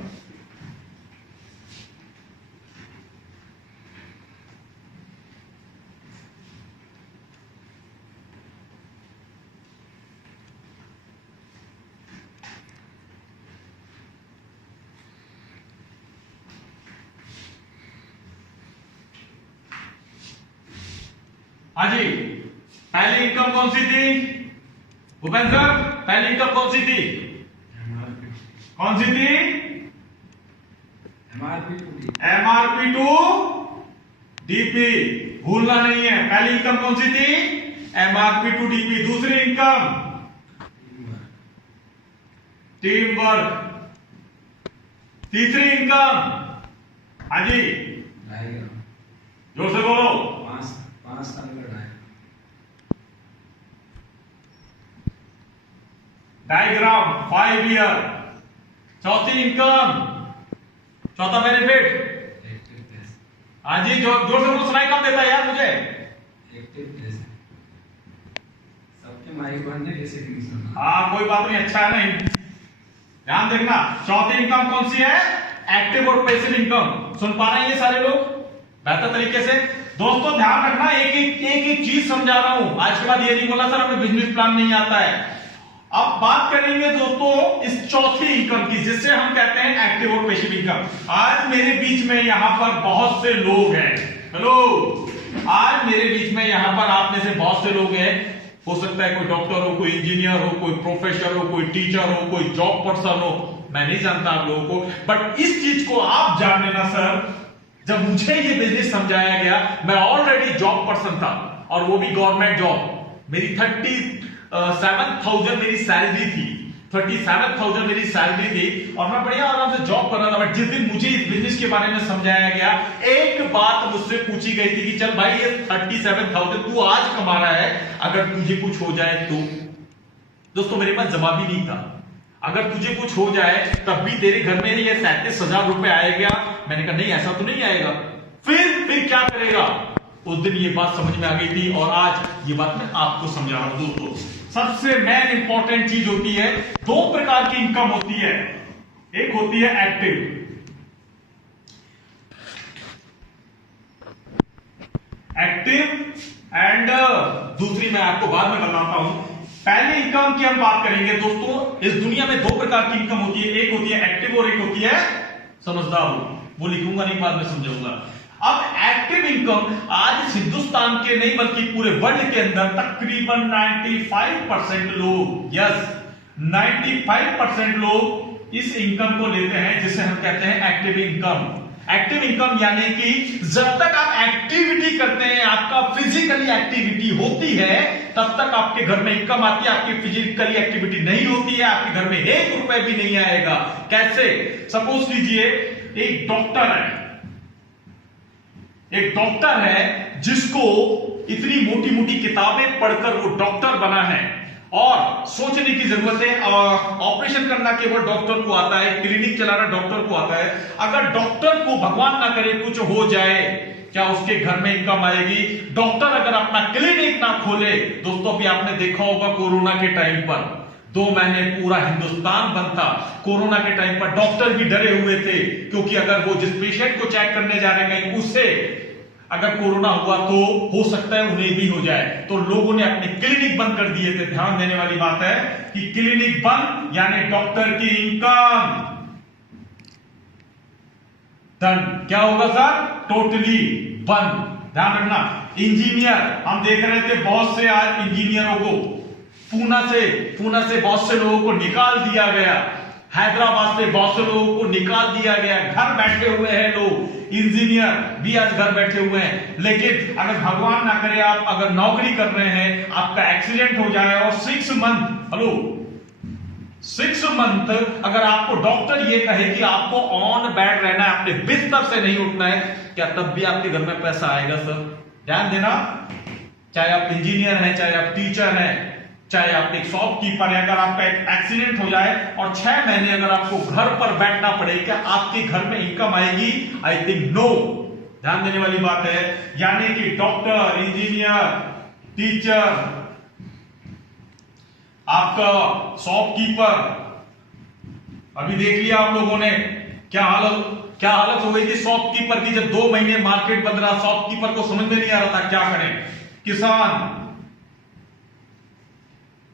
हाँ जी, पहली इनकम कौन सी थी भूपेंद्र सर? पहली इनकम कौन सी थी? कौन सी थी? MRP टू DP, भूलना नहीं है। पहली इनकम कौन सी थी? MRP to DP। दूसरी इनकम टीम वर्क। तीसरी इनकम, हाँ जी जोर से बोलो। 5 साल का डायग्राम 5 ईयर। चौथी इनकम, चौथा बेनिफिट, हाँ जी जोर से बोलो, सुनाई कम देता है यार मुझे। सबके माइक बंद है, कैसे नहीं सुनना? हाँ कोई बात नहीं, अच्छा है ना। ध्यान देखना, चौथी इनकम कौन सी है? एक्टिव और पैसिव इनकम। सुन पा रहे हैं ये सारे लोग बेहतर तरीके से? दोस्तों ध्यान रखना, एक चीज समझा रहा हूं। आज के बाद ये नहीं बोला सर हमें बिजनेस प्लान नहीं आता है। अब बात करेंगे दोस्तों इस चौथी इनकम की, जिससे हम कहते हैं एक्टिव और पैसिव इनकम। आज मेरे बीच में यहां पर बहुत से लोग हैं। हेलो, आज मेरे बीच में यहां पर आप में से बहुत से लोग हैं। हो सकता है कोई डॉक्टर हो, कोई इंजीनियर हो, कोई प्रोफेसर हो, कोई टीचर हो, कोई जॉब पर्सन हो। मैं नहीं जानता आप लोगों को, बट इस चीज को आप जान लेना सर, जब मुझे ये बिजनेस समझाया गया, मैं ऑलरेडी जॉब पर्सन था, और वो भी गवर्नमेंट जॉब। मेरी 37,000 मेरी सैलरी थी, 37,000 मेरी सैलरी थी, और मैं बढ़िया आराम से जॉब कर रहा था। बट जिस दिन मुझे इस बिजनेस के बारे में समझाया गया, एक बात मुझसे पूछी गई थी कि चल भाई ये 37,000 तू आज कमा रहा है, अगर तुझे कुछ हो जाए तो? दोस्तों मेरे पास जवाब ही नहीं था। अगर तुझे कुछ हो जाए तब भी तेरे घर में ये 37,000 रुपए आएगा? मैंने कहा नहीं, ऐसा तो नहीं आएगा। फिर क्या करेगा? उस दिन ये बात समझ में आ गई थी, और आज ये बात मैं आपको समझा रहा हूं। दोस्तों सबसे मेन इंपॉर्टेंट चीज होती है, 2 प्रकार की इनकम होती है। एक होती है एक्टिव एंड दूसरी मैं आपको बाद में बताता हूं। पहले इनकम की हम बात करेंगे दोस्तों। इस दुनिया में 2 प्रकार की इनकम होती है, एक होती है एक्टिव और एक होती है समझदार हो। वो लिखूंगा नहीं, बाद में समझाऊंगा। अब एक्टिव इनकम आज इस हिंदुस्तान के नहीं बल्कि पूरे वर्ल्ड के अंदर तकरीबन 95% लोग, यस 95% लोग इस इनकम को लेते हैं, जिसे हम कहते हैं एक्टिव इनकम। एक्टिव इनकम यानी कि जब तक आप एक्टिविटी करते हैं, आपका फिजिकली एक्टिविटी होती है, तब तक आपके घर में इनकम आती है। आपकी फिजिकली एक्टिविटी नहीं होती है, आपके घर में 1 रुपए भी नहीं आएगा। कैसे? सपोज कीजिए एक डॉक्टर है जिसको इतनी मोटी मोटी किताबें पढ़कर वो डॉक्टर बना है, और सोचने की जरूरत है, ऑपरेशन करना केवल डॉक्टर को आता है, क्लिनिक चलाना डॉक्टर को आता है। अगर डॉक्टर को भगवान ना करे कुछ हो जाए, क्या उसके घर में इनकम आएगी? डॉक्टर अगर अपना क्लिनिक ना खोले, दोस्तों भी आपने देखा होगा कोरोना के टाइम पर 2 महीने पूरा हिंदुस्तान बंद था। कोरोना के टाइम पर डॉक्टर भी डरे हुए थे, क्योंकि अगर वो जिस पेशेंट को चेक करने जा रहे हैं उससे अगर कोरोना हुआ तो हो सकता है उन्हें भी हो जाए, तो लोगों ने अपने क्लिनिक बंद कर दिए थे। ध्यान देने वाली बात है कि क्लिनिक बंद यानी डॉक्टर की इनकम डन। क्या होगा सर? टोटली बंद। ध्यान रखना। इंजीनियर, हम देख रहे थे बहुत से आज इंजीनियरों को पूना से बहुत से लोगों को निकाल दिया गया, हैदराबाद से बहुत से लोगों को निकाल दिया गया। घर बैठे हुए हैं लोग, इंजीनियर भी आज घर बैठे हुए हैं। लेकिन अगर भगवान ना करे आप अगर नौकरी कर रहे हैं, आपका एक्सीडेंट हो जाए और 6 मंथ अगर आपको डॉक्टर ये कहे कि आपको ऑन बेड रहना है, अपने बिस्तर से नहीं उठना है, क्या तब भी आपके घर में पैसा आएगा सर? ध्यान देना, चाहे आप इंजीनियर हैं, चाहे आप टीचर हैं, चाहे आप एक शॉपकीपर है, अगर आपका एक एक्सीडेंट हो जाए और 6 महीने अगर आपको घर पर बैठना पड़े, क्या आपके घर में इनकम आएगी? I think no. ध्यान देने वाली बात है। यानी कि डॉक्टर, इंजीनियर, टीचर, आपका शॉपकीपर, अभी देख लिया आप लोगों ने क्या हालत हो गई थी शॉपकीपर की, जब 2 महीने मार्केट बंद रहा, शॉपकीपर को समझ में नहीं आ रहा था क्या करें। किसान,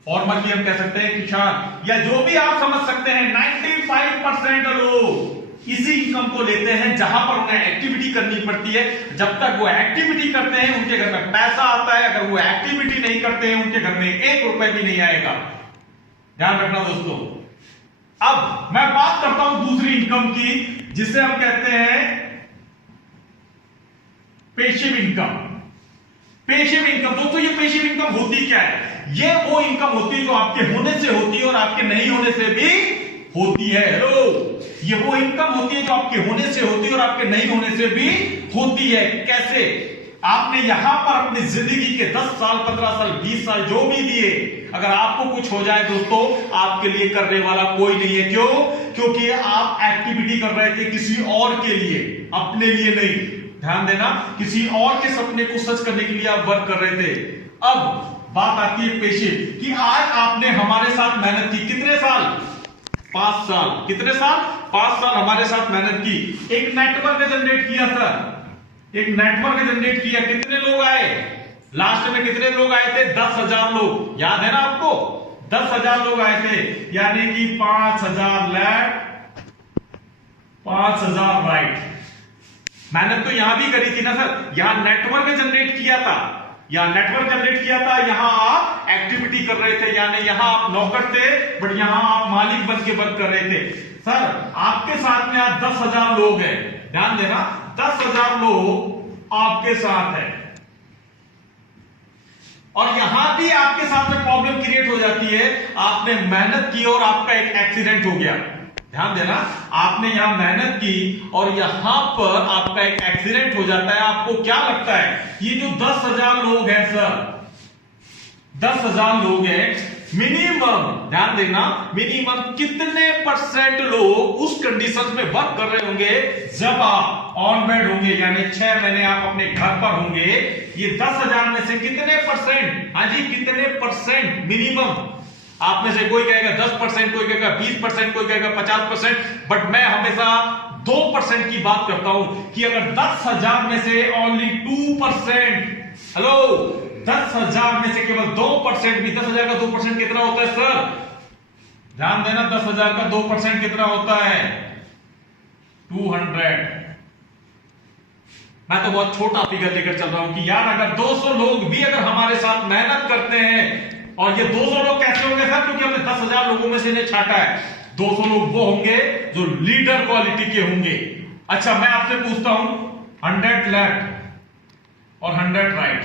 फॉर्मर की हम कह सकते हैं किसान, या जो भी आप समझ सकते हैं, 95% लोग इसी इनकम को लेते हैं जहां पर उन्हें एक्टिविटी करनी पड़ती है। जब तक वो एक्टिविटी करते हैं उनके घर में पैसा आता है, अगर वो एक्टिविटी नहीं करते हैं उनके घर में 1 रुपए भी नहीं आएगा। ध्यान रखना दोस्तों। अब मैं बात करता हूं दूसरी इनकम की, जिसे हम कहते हैं पेसिव इनकम। पेसिव इनकम दोस्तों, ये पेसिव इनकम होती क्या है? ये वो इनकम होती है जो आपके होने से होती है और आपके नहीं होने से भी होती है। हेलो, ये वो इनकम होती है जो आपके होने से होती है और आपके नहीं होने से भी होती है। कैसे? आपने यहां पर अपनी जिंदगी के 10 साल, 15 साल, 20 साल जो भी दिए, अगर आपको कुछ हो जाए दोस्तों, आपके लिए करने वाला कोई नहीं है। क्यों? क्योंकि आप एक्टिविटी कर रहे थे किसी और के लिए, अपने लिए नहीं। ध्यान देना, किसी और के सपने को सच करने के लिए आप वर्क कर रहे थे। अब बात आती है पेशिव कि आज आपने हमारे साथ मेहनत की, कितने साल? 5 साल। कितने साल? 5 साल हमारे साथ मेहनत की, एक नेटवर्क जनरेट किया सर, एक नेटवर्क जनरेट किया। कितने लोग आए? लास्ट में कितने लोग आए थे? 10,000 लोग। याद है ना आपको? 10,000 लोग आए थे, यानी कि 5,000 लेफ्ट, 5,000 राइट। मेहनत तो यहां भी करी थी ना सर, यहां नेटवर्क जनरेट किया था, यहां नेटवर्क जनरेट किया था, यहां आप एक्टिविटी कर रहे थे, यानी यहां आप नौकर थे बट यहां आप मालिक बन के वर्क कर रहे थे। सर आपके साथ में आज 10,000 लोग हैं। ध्यान देना, 10,000 लोग आपके साथ हैं और यहां भी आपके साथ में प्रॉब्लम क्रिएट हो जाती है। आपने मेहनत की और आपका एक एक्सीडेंट हो गया। ध्यान देना, आपने यहां मेहनत की और यहां पर आपका एक एक्सीडेंट हो जाता है। आपको क्या लगता है, ये जो 10,000 लोग हैं सर, 10,000 लोग हैं, मिनिमम ध्यान देना, मिनिमम कितने % लोग उस कंडीशन में वर्क कर रहे होंगे जब आप ऑन बेड होंगे, यानी 6 महीने आप अपने घर पर होंगे। ये 10,000 में से कितने %? हाँ जी, कितने % मिनिमम? आप में से कोई कहेगा 10%, कोई कहेगा 20%, कोई कहेगा 50%, बट मैं हमेशा 2% की बात करता हूं कि अगर 10,000 में से ओनली 2%, हेलो, 10,000 में से केवल 2% भी, 10,000 का 2% कितना होता है सर? ध्यान देना, 10,000 का 2% कितना होता है? 200। मैं तो बहुत छोटा फिगर लेकर चल रहा हूं कि यार अगर 200 लोग भी अगर हमारे साथ मेहनत करते हैं, और ये 200 लोग कैसे होंगे सर? क्योंकि हमने 10,000 लोगों में से इन्हें छांटा है। 200 लोग वो होंगे जो लीडर क्वालिटी के होंगे। अच्छा, मैं आपसे पूछता हूं, 100 लेफ्ट और 100 राइट,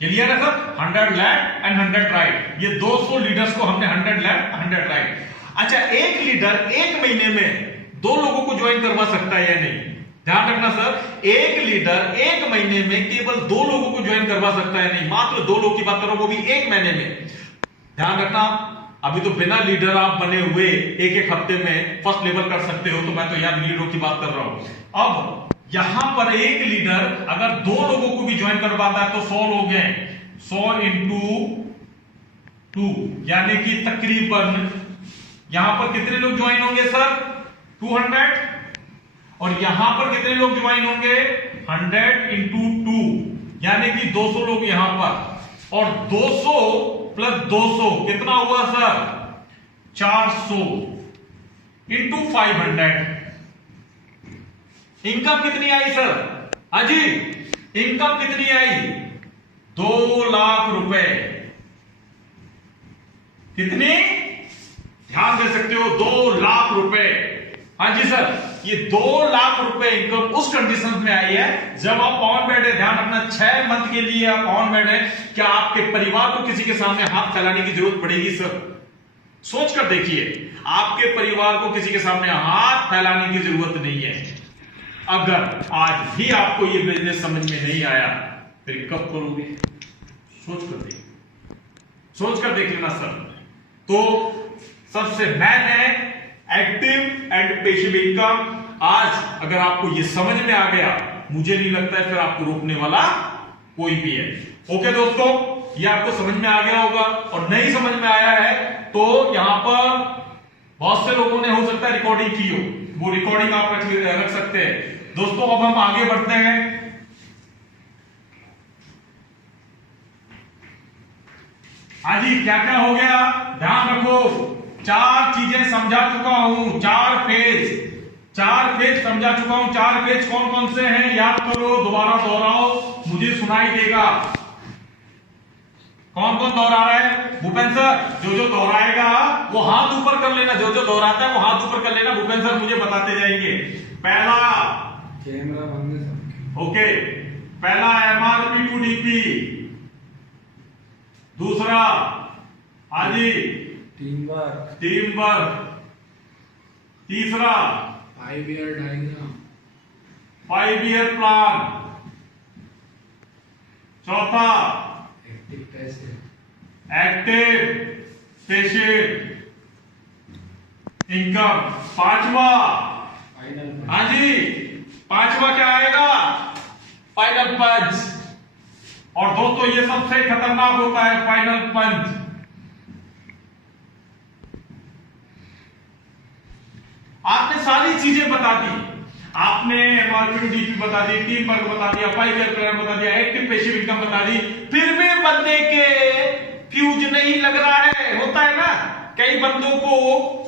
क्लियर है सर? 100 लेफ्ट एंड 100 राइट, ये 200 लीडर्स को हमने 100 लेफ्ट 100 राइट। अच्छा, एक लीडर 1 महीने में 2 लोगों को ज्वाइन करवा सकता है या नहीं? ध्यान रखना सर, एक लीडर 1 महीने में केवल 2 लोगों को ज्वाइन करवा सकता है, नहीं, मात्र 2 लोग की बात करो, वो भी 1 महीने में। ध्यान रखना, अभी तो बिना लीडर आप बने हुए 1-1 हफ्ते में फर्स्ट लेवल कर सकते हो, तो मैं तो यार लीडरों की बात कर रहा हूं। अब यहां पर एक लीडर अगर 2 लोगों को भी ज्वाइन करवाता है तो 100 लोग हैं, 100 × 2, यानी कि तकरीबन यहां पर कितने लोग ज्वाइन होंगे सर? 200। और यहां पर कितने लोग ज्वाइन होंगे? 100 × 2, यानी कि 200 लोग यहां पर, और 200 + 200 कितना हुआ सर? 400 × 500। इनकम कितनी आई सर? हाँ जी, इनकम कितनी आई? 2 लाख रुपए। कितनी? ध्यान दे सकते हो, 2 लाख रुपए। हाँ जी सर, ये 2 लाख रुपए इनकम उस कंडीशन में आई है जब आप ऑन बेड है। ध्यान रखना 6 मंथ के लिए आप ऑन बेड है। क्या आपके परिवार को किसी के सामने हाथ फैलाने की जरूरत पड़ेगी सर? सोच कर देखिए, आपके परिवार को किसी के सामने हाथ फैलाने की जरूरत नहीं है। अगर आज भी आपको ये बिजनेस समझ में नहीं आया फिर कब करोगे? सोच कर देख लेना सर। तो सबसे मेन है एक्टिव एंड पैसिव इनकम। आज अगर आपको ये समझ में आ गया, मुझे नहीं लगता है फिर आपको रोकने वाला कोई भी है। ओके दोस्तों, ये आपको समझ में आ गया होगा। और नहीं समझ में आया है तो यहां पर बहुत से लोगों ने हो सकता है रिकॉर्डिंग की हो, वो रिकॉर्डिंग आप रख सकते हैं। दोस्तों अब हम आगे बढ़ते हैं। हाँ जी, क्या क्या हो गया ध्यान रखो। 4 चीजें समझा चुका हूं, 4 फेज समझा चुका हूं। 4 फेज कौन कौन से हैं याद करो, दोबारा दोहराओ, मुझे सुनाई देगा। कौन कौन दोहरा रहा है? भूपेंद्र सर, जो दोहराएगा वो हाथ ऊपर कर लेना, जो दोहराता है वो हाथ ऊपर कर लेना। भूपेंद्र सर मुझे बताते जाएंगे। पहला कैमरा बंद है सबके। ओके, पहला MRP टू DP। दूसरा हाजी टीम वर्क। तीसरा 5 ईयर डायग्राम। 5 year plan. चौथा एक्टिव पैसिव इनकम। पांचवा फाइनल। हाँ जी, पांचवा क्या आएगा? Final punch. और दोस्तों ये सबसे खतरनाक होता है फाइनल पंच। आपने सारी चीजें बता दी, आपने MRP DP बता दी, टीम वर्क बता दिया, 5 ईयर प्लान बता दिया, एक्टिव पैसिव इनकम बता दी, फिर भी बंदे के फ्यूज नहीं लग रहा है। होता है ना, कई बंदों को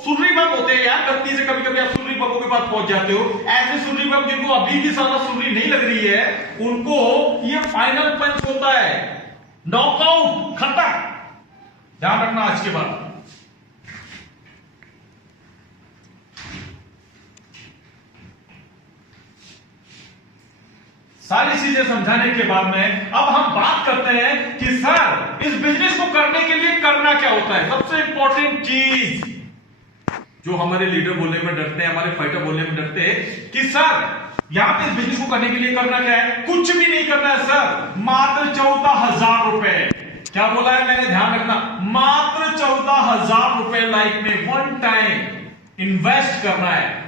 सुर्री बम होते हैं यार, गलती से कभी कभी आप सुर्री बमों के पास पहुंच जाते हो। ऐसे सुर्री बम जिनको अभी भी सारा सुर्री नहीं लग रही है, उनको ये फाइनल पंच होता है, नॉकआउट, खत्म। ध्यान रखना आज के बाद। सारी चीजें समझाने के बाद में अब हम बात करते हैं कि सर इस बिजनेस को करने के लिए करना क्या होता है। सबसे इंपॉर्टेंट चीज जो हमारे लीडर बोलने में डरते हैं, हमारे फाइटर बोलने में डरते हैं कि सर यहां पे इस बिजनेस को करने के लिए करना क्या है? कुछ भी नहीं करना है सर, मात्र 14,000 रुपए। क्या बोला है मैंने? ध्यान रखना, मात्र 14,000 रुपए लाइफ में वन टाइम इन्वेस्ट करना है।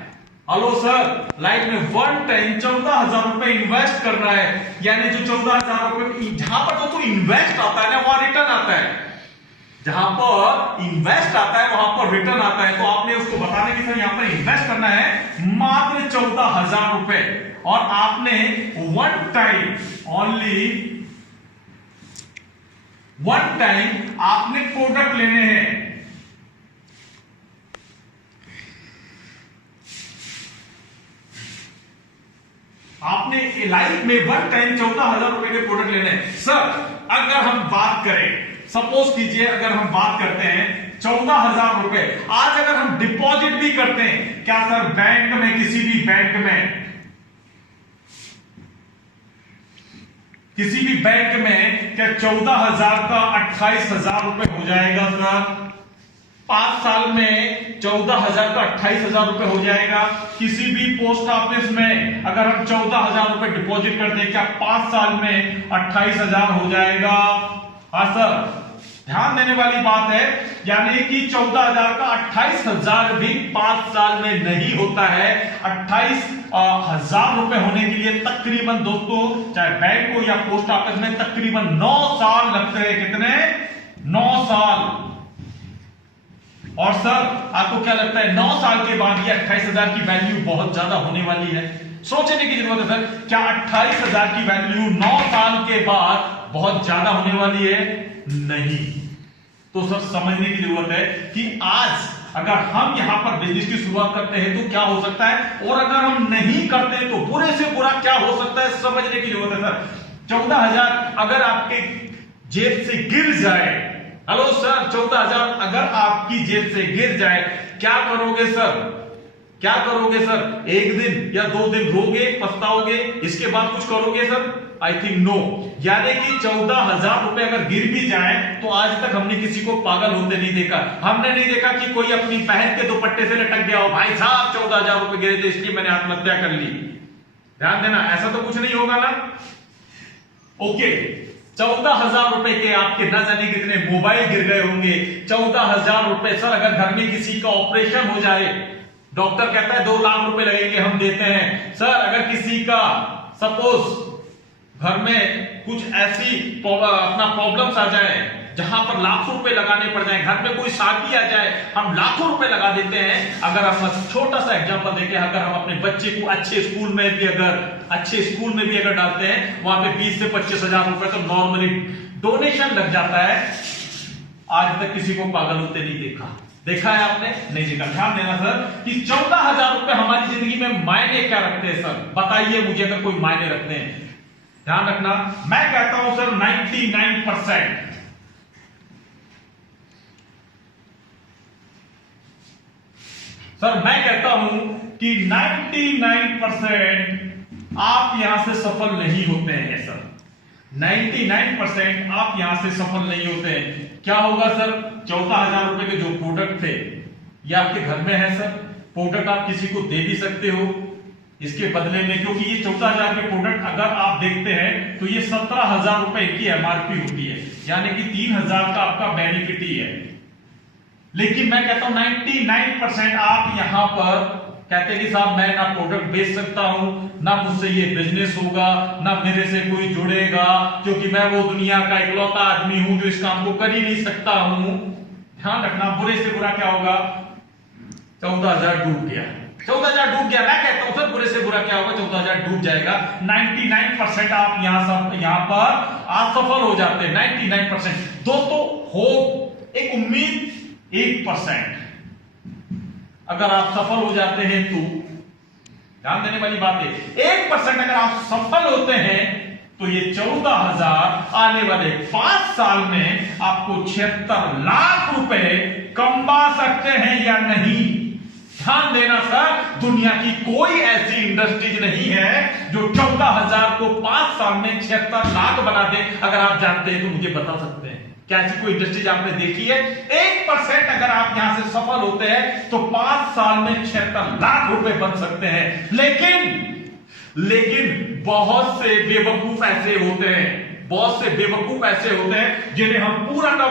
हेलो सर, लाइफ में वन टाइम 14,000 रुपए इन्वेस्ट करना है। यानी जो 14,000 रुपए जहां पर तो इन्वेस्ट आता है ना, वहां रिटर्न आता है। जहां पर इन्वेस्ट आता है वहां पर रिटर्न आता है। तो आपने उसको बताने की सर यहां पर इन्वेस्ट करना है मात्र 14,000 रुपए, और आपने one time, only one time आपने प्रोडक्ट लेने हैं। आपने लाइफ में वन टाइम 14,000 रुपए के प्रोडक्ट लेने हैं। सर अगर हम बात करें, सपोज कीजिए अगर हम बात करते हैं 14,000 रुपए, आज अगर हम डिपॉजिट भी करते हैं, क्या सर बैंक में, किसी भी बैंक में, किसी भी बैंक में क्या 14,000 का 28,000 रुपए हो जाएगा सर? 5 साल में 14,000 का 28,000 रुपए हो जाएगा। किसी भी पोस्ट ऑफिस में अगर हम 14,000 रुपए डिपॉजिट कर दें, क्या 5 साल में 28,000 हो जाएगा? हाँ सर, ध्यान देने वाली बात है, यानी कि 14,000 का 28,000 भी 5 साल में नहीं होता है। 28,000 रुपए होने के लिए तकरीबन दोस्तों, चाहे बैंक को या पोस्ट ऑफिस में, तकरीबन 9 साल लगते हैं। कितने? 9 साल। और सर आपको क्या लगता है 9 साल के बाद ये 28,000 की वैल्यू बहुत ज्यादा होने वाली है? सोचने की जरूरत है सर, क्या 28,000 की वैल्यू 9 साल के बाद बहुत ज्यादा होने वाली है? नहीं। तो सर समझने की जरूरत है कि आज अगर हम यहां पर बिजनेस की शुरुआत करते हैं तो क्या हो सकता है, और अगर हम नहीं करते तो बुरे से बुरा क्या हो सकता है, समझने की जरूरत है सर। 14,000 अगर आपके जेब से गिर जाए, हेलो सर, 14,000 अगर आपकी जेब से गिर जाए, क्या करोगे सर? क्या करोगे सर? एक दिन या 2 दिन रोगे, पछताओगे, इसके बाद कुछ करोगे सर? आई थिंक नो। यानी कि 14,000 रुपए अगर गिर भी जाए तो आज तक हमने किसी को पागल होते नहीं देखा। हमने नहीं देखा कि कोई अपनी बहन के दुपट्टे से लटक गया हो, भाई साहब 14,000 रुपए गिरे थे इसलिए मैंने आत्महत्या कर ली। ध्यान देना, ऐसा तो कुछ नहीं होगा ना। ओके, 14,000 रुपए के आपके न जाने कितने मोबाइल गिर गए होंगे। 14,000 रुपए सर, अगर घर में किसी का ऑपरेशन हो जाए, डॉक्टर कहता है 2 लाख रुपए लगेंगे, हम देते हैं। सर अगर किसी का सपोज घर में कुछ ऐसी अपना प्रॉब्लम्स आ जाए जहां पर लाखों रुपए लगाने पड़ जाए, घर में कोई शादी आ जाए, हम लाखों रुपए लगा देते हैं। अगर हम छोटा सा एग्जांपल देखें, अगर हम अपने बच्चे को अच्छे स्कूल में भी अगर डालते हैं, वहां पे 20 से 25,000 रुपए तो नॉर्मली डोनेशन लग जाता है। आज तक किसी को पागल होते नहीं देखा है आपने? नहीं देखा। ध्यान देना सर कि 14,000 रुपए हमारी जिंदगी में मायने क्या रखते हैं सर? बताइए मुझे अगर कोई मायने रखते हैं। ध्यान रखना, मैं कहता हूं सर 99%। सर मैं कहता हूं कि 99% आप यहां से सफल नहीं होते हैं सर। 99% आप यहां से सफल नहीं होते हैं। क्या होगा सर? 14,000 रुपए के जो प्रोडक्ट थे ये आपके घर में है सर। प्रोडक्ट आप किसी को दे भी सकते हो इसके बदले में, क्योंकि ये 14,000 के प्रोडक्ट अगर आप देखते हैं तो ये 17,000 रुपए की एमआरपी होती है, यानी कि 3,000 का आपका बेनिफिट ही है। लेकिन मैं कहता हूं 99% आप यहां पर कहते हैं कि साहब मैं ना प्रोडक्ट बेच सकता हूं, ना मुझसे ये बिजनेस होगा, ना मेरे से कोई जुड़ेगा, क्योंकि मैं वो दुनिया का इकलौता आदमी हूं जो इस काम को कर ही नहीं सकता हूं। ध्यान रखना, बुरे से बुरा क्या होगा? 14,000 डूब गया। 14,000 डूब गया। मैं कहता हूं सर बुरे से बुरा क्या होगा? 14,000 डूब जाएगा। 99% आप यहां पर असफल हो जाते हैं। 99% दोस्तों, होप एक उम्मीद 1%। अगर आप सफल हो जाते हैं तो ध्यान देने वाली बात है, 1% अगर आप सफल होते हैं तो ये 14,000 आने वाले 5 साल में आपको 76 लाख रुपए कमा सकते हैं या नहीं? ध्यान देना सर, दुनिया की कोई ऐसी इंडस्ट्रीज नहीं है जो 14,000 को 5 साल में 76 लाख बना दे। अगर आप जानते हैं तो मुझे बता सकते हैं, क्या ऐसी कोई इंडस्ट्रीज आपने देखी है? 1% अगर आप यहां से सफल होते हैं तो 5 साल में 76 लाख रुपए बन सकते हैं। लेकिन बहुत से बेवकूफ ऐसे होते हैं जिन्हें हम पूरा का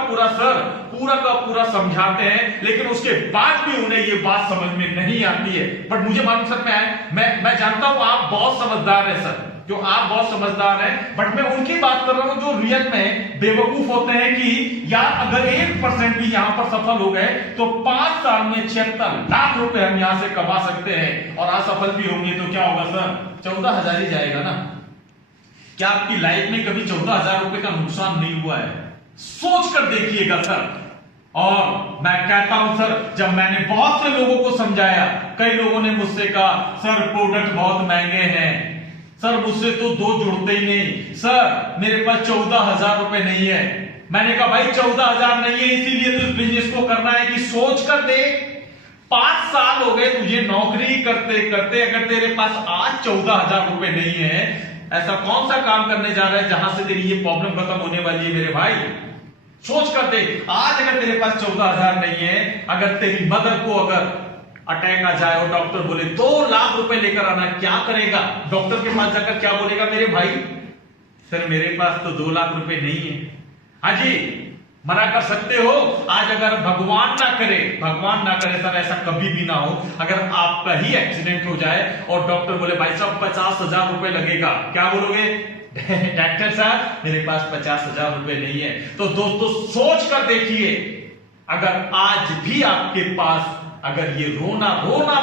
पूरा समझाते हैं, लेकिन उसके बाद भी उन्हें ये बात समझ में नहीं आती है। बट मुझे मालूम सर, मैं जानता हूं आप बहुत समझदार हैं सर, बट मैं उनकी बात कर रहा हूं जो रियल में बेवकूफ होते हैं कि यार अगर 1% भी यहां पर सफल हो गए तो 5 साल में 76 लाख रुपए हम यहां से कमा सकते हैं। और असफल भी होंगे तो क्या होगा सर? 14,000 ही जाएगा ना। क्या आपकी लाइफ में कभी 14,000 रुपए का नुकसान नहीं हुआ है? सोच कर देखिएगा सर। और मैं कहता हूं सर, जब मैंने बहुत से लोगों को समझाया, कई लोगों ने मुझसे कहा सर प्रोडक्ट बहुत महंगे हैं, सर मुझसे तो 2 जुड़ते ही नहीं, सर मेरे पास 14,000 रुपए नहीं है। मैंने कहा भाई 14,000 नहीं है इसीलिए तो इस बिजनेस को करना है कि सोच कर देख, 5 साल हो गए तुझे नौकरी करते करते, अगर तेरे पास आज 14,000 रुपए नहीं है, ऐसा कौन सा काम करने जा रहा है जहां से तेरी ये प्रॉब्लम खत्म होने वाली है मेरे भाई? सोच कर देख, आज अगर तेरे पास 14,000 नहीं है, अगर तेरी मदर को अगर अटैक आ जाए और डॉक्टर बोले 2 लाख रुपए लेकर आना, क्या करेगा? डॉक्टर के पास जाकर क्या बोलेगा मेरे भाई? सर मेरे पास तो 2 लाख रुपए नहीं है। हाँ जी, मना कर सकते हो। आज अगर भगवान ना करे सर, ऐसा कभी भी ना हो, अगर आपका ही एक्सीडेंट हो जाए और डॉक्टर बोले भाई साहब 50,000 रुपए लगेगा, क्या बोलोगे? डॉक्टर साहब मेरे पास 50,000 रुपए नहीं है। तो दोस्तों सोच कर देखिए, अगर आज भी आपके पास अगर ये रोना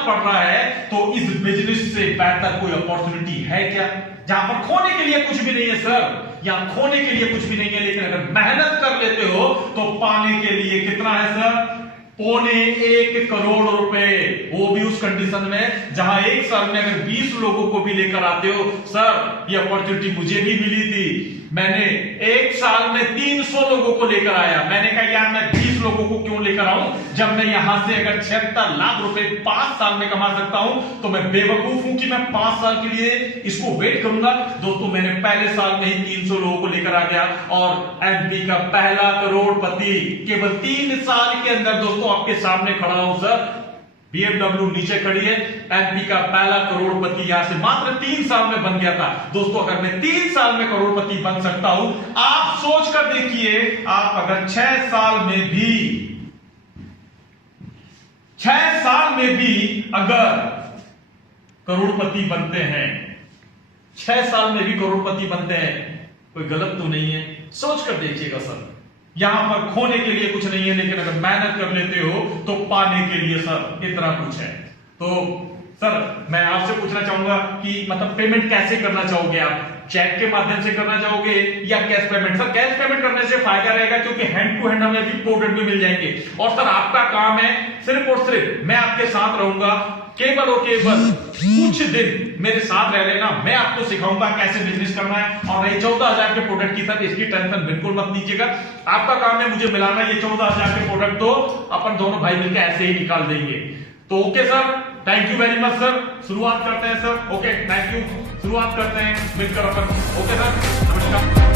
पड़ रहा है तो इस बिजनेस से बेहतर कोई अपॉर्चुनिटी है क्या? जहां पर खोने के लिए कुछ भी नहीं है सर, यहां खोने के लिए कुछ भी नहीं है, लेकिन अगर मेहनत कर लेते हो तो पाने के लिए कितना है सर? 1.25 करोड़ रुपए, वो भी उस कंडीशन में जहां एक साल में अगर 20 लोगों को भी लेकर आते हो। सर ये अपॉर्चुनिटी मुझे भी मिली थी, मैंने एक साल में 300 लोगों को लेकर आया। मैंने कहा यार मैं 20 लोगों को क्यों लेकर आऊं, जब मैं यहां से अगर 76 लाख रुपए 5 साल में कमा सकता हूं, तो मैं बेवकूफ हूं कि मैं 5 साल के लिए इसको वेट करूंगा। दोस्तों मैंने पहले साल में ही 300 लोगों को लेकर आ गया और एमपी का पहला करोड़पति केवल 3 साल के अंदर दोस्तों आपके सामने खड़ा हूं सर। BMW नीचे खड़ी है, एमपी का पहला करोड़पति यहां से मात्र 3 साल में बन गया था। दोस्तों अगर मैं 3 साल में करोड़पति बन सकता हूं, आप सोच कर देखिए, आप अगर 6 साल में भी अगर करोड़पति बनते हैं, 6 साल में भी करोड़पति बनते हैं, कोई गलत तो नहीं है? सोच कर देखिएगा सर। यहां पर खोने के लिए कुछ नहीं है, लेकिन अगर मेहनत कर लेते हो तो पाने के लिए सर इतना कुछ है। तो सर मैं आपसे पूछना चाहूंगा कि मतलब पेमेंट कैसे करना चाहोगे आप? चेक के माध्यम से करना चाहोगे या cash payment? Sir cash payment करने से फायदा रहेगा क्योंकि हैंड टू हैंड हमें भी प्रोडक्ट भी मिल जाएंगे। और सर आपका काम है सिर्फ और सिर्फ मैं आपके साथ रहूंगा, केवल और केवल कुछ दिन मेरे साथ रह लेना, मैं आपको सिखाऊंगा कैसे बिजनेस करना है। और ये 14,000 के प्रोडक्ट की सर इसकी टेंशन बिल्कुल मत लीजिएगा, आपका काम है मुझे मिलाना। ये 14,000 के प्रोडक्ट तो अपन दोनों भाई मिलकर ऐसे ही निकाल देंगे। तो okay sir, thank you very much sir. शुरुआत करते हैं सर। ओके थैंक यू, शुरुआत करते हैं मिलकर अपन। ओके सर, नमस्कार।